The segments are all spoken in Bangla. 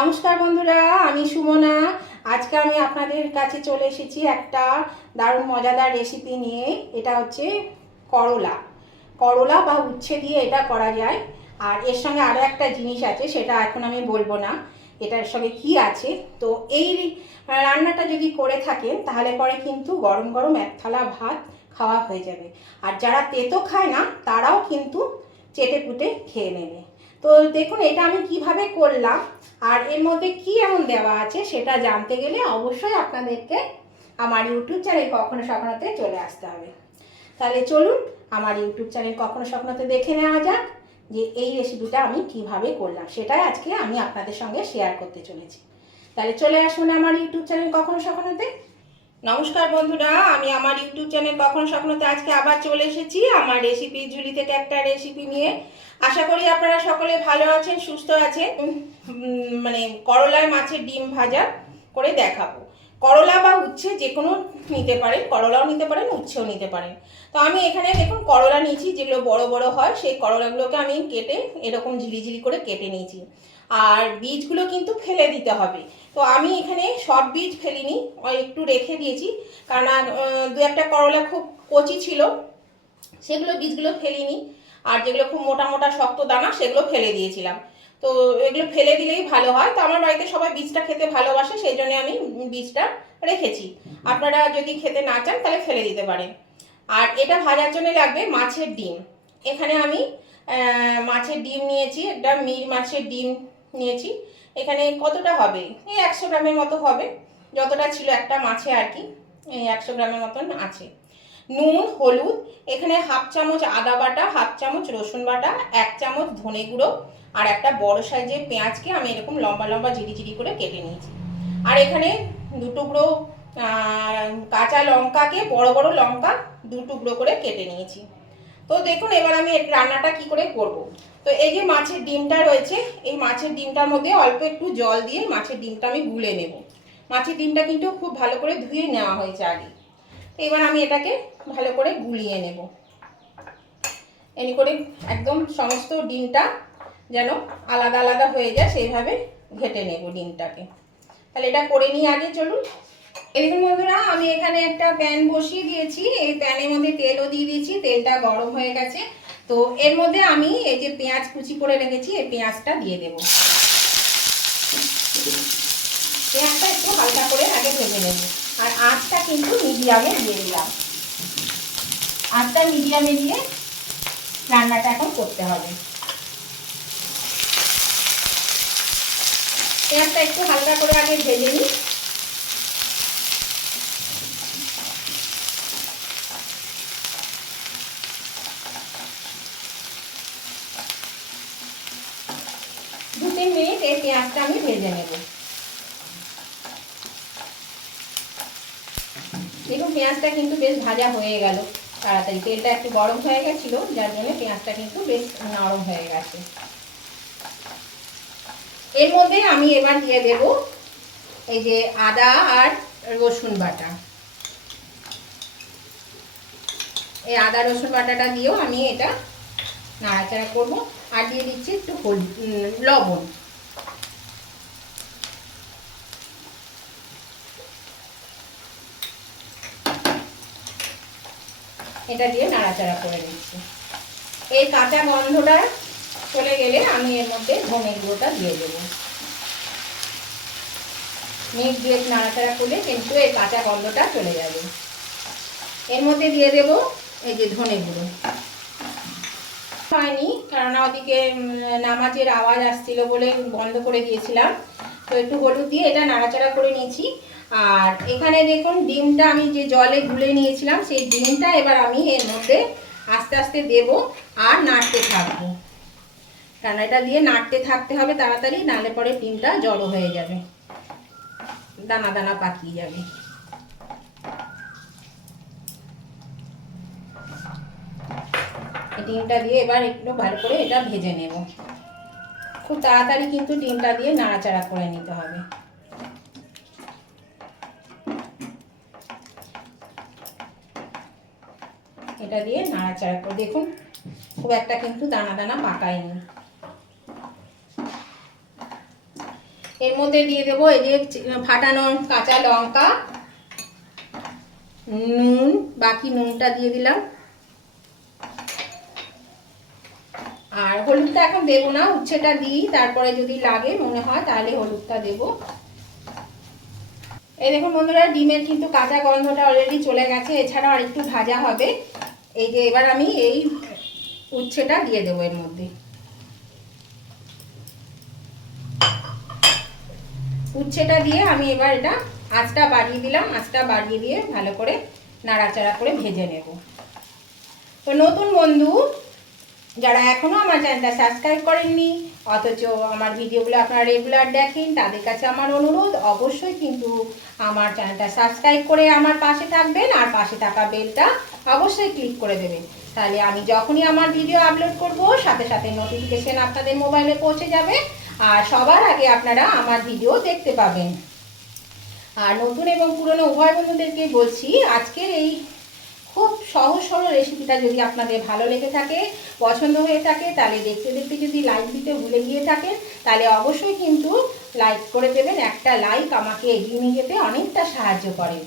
নমস্কার বন্ধুরা, আমি সুমনা। আজকে আমি আপনাদের কাছে চলে এসেছি একটা দারুণ মজাদার রেসিপি নিয়ে। এটা হচ্ছে করলা। করলা বা উচ্ছে দিয়ে এটা করা যায়। আর এর সঙ্গে আরও একটা জিনিস আছে, সেটা এখন আমি বলব না। এটার সঙ্গে কি আছে? তো এই রান্নাটা যদি করে থাকেন, তাহলে পরে কিন্তু গরম গরম এক থালা ভাত খাওয়া হয়ে যাবে। আর যারা তেতো খায় না, তারাও কিন্তু চেটে পুটে খেয়ে নেবে। তো দেখুন, এটা আমি কীভাবে করলাম? আর এর মধ্যে কি এমন দেওয়া আছে সেটা জানতে গেলে অবশ্যই আপনাদেরকে আমার ইউটিউব চ্যানেল কখনো স্বপ্নতে চলে আসতে হবে। তাহলে চলুন আমার ইউটিউব চ্যানেল কখনো স্বপ্নতে দেখে নেওয়া যাক যে এই রেসিপিটা আমি কীভাবে করলাম, সেটাই আজকে আমি আপনাদের সঙ্গে শেয়ার করতে চলেছি। তাহলে চলে আসুন আমার ইউটিউব চ্যানেল কখনো সখনোতে নমস্কার বন্ধুরা, আমি আমার ইউটিউব চ্যানেল কখনো স্বপ্নতে আজকে আবার চলে এসেছি, আমার রেসিপি ঝুলি থেকে একটা রেসিপি নিয়ে। আশা করি আপনারা সকলে ভালো আছেন, সুস্থ আছেন। মানে করলায় মাছের ডিম ভাজা করে দেখাবো। করলা বা উচ্ছে যে কোনো নিতে পারেন, করলাও নিতে পারেন, উচ্ছেও নিতে পারেন। তো আমি এখানে দেখুন করলা নিয়েছি, যেগুলো বড় বড় হয়, সেই করলাগুলোকে আমি কেটে এরকম ঝিরিঝিরি করে কেটে নিয়েছি। আর বীজগুলো কিন্তু ফেলে দিতে হবে। তো আমি এখানে সব বীজ ফেলিনি একটু রেখে দিয়েছি। কারণ দু একটা করলা খুব কচি ছিল, সেগুলো বীজগুলো ফেলিনি। আর যেগুলো খুব মোটা মোটা শক্ত দানা, সেগুলো ফেলে দিয়েছিলাম। তো এগুলো ফেলে দিলেই ভালো হয়। তো আমার বাড়িতে সবাই বীজটা খেতে ভালোবাসে, সেই জন্য আমি বীজটা রেখেছি। আপনারা যদি খেতে না চান, তাহলে ফেলে দিতে পারেন। আর এটা ভাজার জন্য লাগবে মাছের ডিম। এখানে আমি মাছের ডিম নিয়েছি, একটা মির মাছের ডিম নিয়েছি। এখানে কতটা হবে? এই একশো গ্রামের মতো হবে। যতটা ছিল একটা মাছে আর কি, এই একশো গ্রামের মতন আছে। নুন, হলুদ, এখানে হাফ চামচ আদা বাটা, হাফ চামচ রসুন বাটা, এক চামচ ধনে গুঁড়ো আর একটা বড় সাইজের পেঁয়াজকে আমি এরকম লম্বা লম্বা জিরি করে কেটে নিয়েছি। আর এখানে দু টুকরো কাঁচা লঙ্কাকে, বড় বড় লঙ্কা দু টুকরো করে কেটে নিয়েছি। তো দেখুন, এবার আমি রান্নাটা কি করে করব? তো এই যে মাছের ডিমটা রয়েছে, এই মাছের ডিমটার মধ্যে অল্প একটু জল দিয়ে মাছের ডিমটা আমি গুলে নেব। মাছের ডিমটা কিন্তু খুব ভালো করে ধুয়ে নেওয়া হয়েছে আগে। এবার আমি এটাকে ভালো করে গুলিয়ে নেব। এনি করে একদম সমস্ত ডিমটা যেন আলাদা আলাদা হয়ে যায়, সেইভাবে ঘেটে নেব ডিমটাকে। তাহলে এটা করে নিয়ে আগে, চলুন। এরকম বন্ধুরা, আমি এখানে একটা প্যান বসিয়ে দিয়েছি। এই প্যানের মধ্যে তেলও দিয়ে দিয়েছি, তেলটা গরম হয়ে গেছে। তো এর মধ্যে আমি এই যে পেঁয়াজ কুচি করে রেখেছি, এই পেঁয়াজটা দিয়ে দেব। পেঁয়াজটা একটু হালকা করে আগে ভেজে নেব। আর আঁচটা কিন্তু মিডিয়ামে দিয়ে দিলাম। আঁচটা মিডিয়ামে দিয়ে রান্নাটা এখন করতে হবে। পেঁয়াজটা একটু হালকা করে আগে ভেজে নিই দু তিন মিনিট এই পেঁয়াজটা আমি ভেজে নেব। দেখুন, পেঁয়াজটা কিন্তু বেশ ভাজা হয়ে গেল। তাড়াতাড়ি তেলটা একটু গরম হয়ে গেছিল, যার জন্য পেঁয়াজটা কিন্তু বেশ নরম হয়ে গেছে। এর মধ্যে আমি এবার দিয়ে দেব এই যে আদা আর রসুন বাটা। এই আদা রসুন বাটাটা দিয়েও আমি এটা নাড়াচাড়া করব। আর দিয়ে দিচ্ছি একটু হলুদ লবণ। এটা দিয়ে নাড়াচাড়া করে দিচ্ছি এই কাঁচা গন্ধটা চলে গেলে আমি এর মধ্যে ধনে গুঁড়োটা দিয়ে দেবো। মিট দিয়ে নাড়াচাড়া করলে কিন্তু এই কাঁচা গন্ধটা চলে যাবে। এর মধ্যে দিয়ে দেব এই যে ধনে গুঁড়ো। হয়নি কেননা ওদিকে নামাজের আওয়াজ আসছিল বলে বন্ধ করে দিয়েছিলাম। তো একটু হলুদ দিয়ে এটা নাড়াচাড়া করে নিয়েছি। আর এখানে দেখুন, ডিমটা আমি যে জলে গুলে নিয়েছিলাম, সেই ডিমটা এবার আমি এর মধ্যে আস্তে আস্তে দেব আর নাড়তে থাকব। এটা দিয়ে নাড়তে থাকতে হবে তাড়াতাড়ি নালে পরে ডিমটা জড়ো হয়ে যাবে। দানা দানা পাকিয়ে যাবে। ডিমটা দিয়ে এবার একটু ভালো করে এটা ভেজে নেব। খুব তাড়াতাড়ি কিন্তু ডিমটা দিয়ে নাড়াচাড়া করে নিতে হবে। এটা দিয়ে নাড়াচাড়া করে, দেখুন, খুব একটা কিন্তু দানা দানা পাকায়নি। এর মধ্যে দিয়ে দেবো এই যে ফাটানো কাঁচা লঙ্কা, নুন, বাকি নুনটা দিয়ে দিলাম। আর হলুদটা এখন দেবো না, উচ্ছেটা দিই, তারপরে যদি লাগে, মনে হয়, তাহলে হলুদটা দেবো। এই দেখুন বন্ধুরা, ডিমের কিন্তু কাঁচা গন্ধটা অলরেডি চলে গেছে, এছাড়াও আর একটু ভাজা হবে। এই যে এবার আমি এই উচ্ছেটা দিয়ে দেবো এর মধ্যে। উচ্ছেটা দিয়ে আমি এবার এটা আঁচটা বাড়িয়ে দিলাম। আঁচটা বাড়িয়ে দিয়ে ভালো করে নাড়াচাড়া করে ভেজে নেব। তো নতুন বন্ধু, যারা এখনও আমার চ্যানেলটা সাবস্ক্রাইব করেননি অথচ আমার ভিডিওগুলো আপনারা রেগুলার দেখেন, তাদের কাছে আমার অনুরোধ, অবশ্যই কিন্তু আমার চ্যানেলটা সাবস্ক্রাইব করে আমার পাশে থাকবেন আর পাশে থাকা বেলটা অবশ্যই ক্লিক করে দেবেন। তাহলে আমি যখনই আমার ভিডিও আপলোড করব, সাথে সাথে নোটিফিকেশন আপনাদের মোবাইলে পৌঁছে যাবে আর সবার আগে আপনারা আমার ভিডিও দেখতে পাবেন। আর নতুন এবং পুরনো উভয় বন্ধুদেরকে বলছি, আজকের এই খুব সহজ সরল রেসিপিটা যদি আপনাদের ভালো লেগে থাকে, পছন্দ হয়ে থাকে, তাহলে দেখতে দেখতে যদি লাইক দিতে ভুলে গিয়ে থাকেন, তাহলে অবশ্যই কিন্তু লাইক করে দেবেন। একটা লাইক আমাকে এগিয়ে নিয়ে যেতে অনেকটা সাহায্য করে।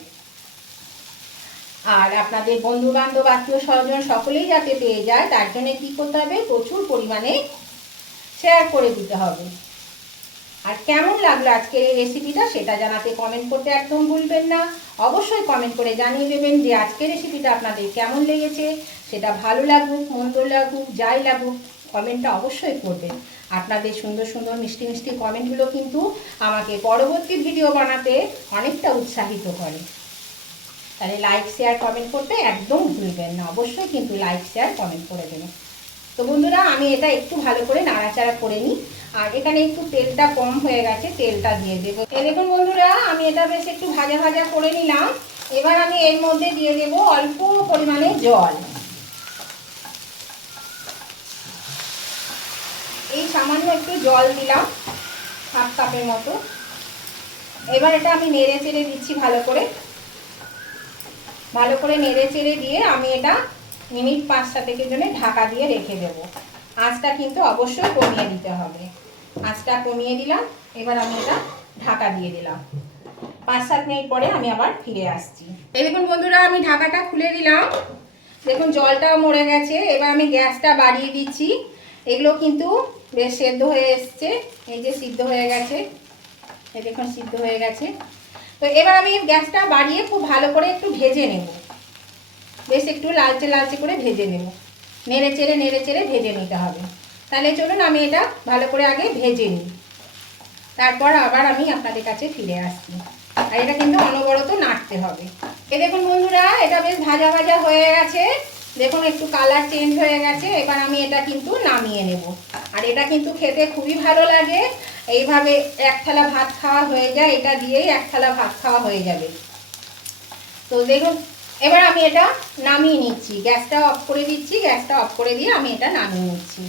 আর আপনাদের বন্ধু বান্ধব আত্মীয় স্বজন সকলেই যাতে পেয়ে যায়, তার জন্য কী করতে হবে? প্রচুর পরিমাণে শেয়ার করে দিতে হবে। আর কেমন লাগল আজকের এই রেসিপিটা সেটা জানাতে কমেন্ট করতে একদম ভুলবেন না। অবশ্যই কমেন্ট করে জানিয়ে দেবেন যে আজকের রেসিপিটা আপনাদের কেমন লেগেছে, সেটা ভালো লাগুক, মন্দ লাগুক, যাই লাগুক কমেন্টটা অবশ্যই করবেন। আপনাদের সুন্দর সুন্দর মিষ্টি মিষ্টি কমেন্টগুলো কিন্তু আমাকে পরবর্তী ভিডিও বানাতে অনেকটা উৎসাহিত করে। তাহলে লাইক শেয়ার কমেন্ট করতে একদম ভুলবেন না। অবশ্যই কিন্তু লাইক শেয়ার কমেন্ট করে দেবেন। তো বন্ধুরা, আমি এটা একটু ভালো করে নাড়াচাড়া করে নিই। আর এখানে একটু তেলটা কম হয়ে গেছে, তেলটা দিয়ে দেবো। দেখুন বন্ধুরা, আমি এটা বেশ একটু ভাজা ভাজা করে নিলাম। এবার আমি এর মধ্যে দিয়ে দেবো অল্প পরিমাণে জল। এই সামান্য একটু জল দিলাম, হাফ কাপের মতো। এবার এটা আমি নেড়ে চেড়ে দিচ্ছি ভালো করে। ভালো করে নেড়ে চেড়ে দিয়ে আমি এটা মিনিট পাঁচ সাতেকের জন্য ঢাকা দিয়ে রেখে দেব। আঁচটা কিন্তু অবশ্যই কমিয়ে দিতে হবে। আঁচটা কমিয়ে দিলাম, এবার আমি এটা ঢাকা দিয়ে দিলাম। পাঁচ সাত মিনিট পরে আমি আবার ফিরে আসছি। এই দেখুন বন্ধুরা, আমি ঢাকাটা খুলে দিলাম। দেখুন, জলটাও মরে গেছে। এবার আমি গ্যাসটা বাড়িয়ে দিচ্ছি। এগুলো কিন্তু বেশ সেদ্ধ হয়ে এসছে। এই যে সিদ্ধ হয়ে গেছে। এই দেখুন, সিদ্ধ হয়ে গেছে। তো এবার আমি গ্যাসটা বাড়িয়ে খুব ভালো করে একটু ভেজে নেব। বেশ একটু লালচে লালচে করে ভেজে নেব। নেড়ে চেড়ে নেড়ে চেড়ে ভেজে নিতে হবে। তাহলে চলুন আমি এটা ভালো করে আগে ভেজে নিই। তারপর আবার আমি আপনাদের কাছে ফিরে আসছি। আর এটা কিন্তু অনবরত নাড়তে হবে। এ দেখুন বন্ধুরা, এটা বেশ ভাজা ভাজা হয়ে গেছে। দেখুন একটু কালার চেঞ্জ হয়ে গেছে। এবার আমি এটা কিন্তু নামিয়ে নেব। আর এটা কিন্তু খেতে খুবই ভালো লাগে। এইভাবে এক থালা ভাত খাওয়া হয়ে যায়, এটা দিয়েই এক থালা ভাত খাওয়া হয়ে যাবে। তো দেখুন এবার আমি এটা নামিয়ে নিচ্ছি। গ্যাসটা অফ করে দিচ্ছি, গ্যাসটা অফ করে দিয়ে আমি এটা নামিয়ে নিচ্ছি।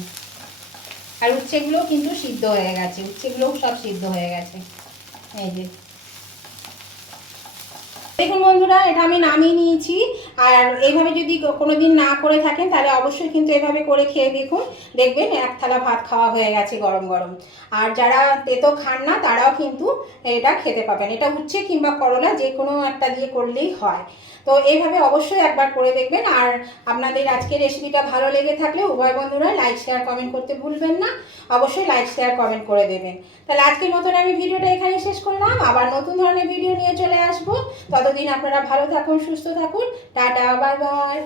আর উচ্ছেগুলোও কিন্তু সিদ্ধ হয়ে গেছে, উচ্ছেগুলোও সব সিদ্ধ হয়ে গেছে। এই যে। দেখুন বন্ধুরা, এটা আমি নামিয়ে নিয়েছি। আর এইভাবে যদি কোনো দিন না করে থাকেন, তাহলে অবশ্যই কিন্তু এভাবে করে খেয়ে দেখুন। দেখবেন এক থালা ভাত খাওয়া হয়ে গেছে গরম গরম। আর যারা তেতো খান না, তারাও কিন্তু এটা খেতে পাবেন। এটা উচ্ছে কিংবা করলা, যে কোনো একটা দিয়ে করলেই হয়। তো এইভাবে অবশ্যই একবার করে দেখবেন। আর আপনাদের আজকের রেসিপিটা ভালো লেগে থাকলে উভয় বন্ধুরা লাইক শেয়ার কমেন্ট করতে ভুলবেন না। অবশ্যই লাইক শেয়ার কমেন্ট করে দেবেন। তাহলে আজকের মতন আমি ভিডিওটা এখানে শেষ করলাম। আবার নতুন ধরনের ভিডিও নিয়ে চলে আসব। ততদিন আপনারা ভালো থাকুন সুস্থ থাকুন। Tata bye bye.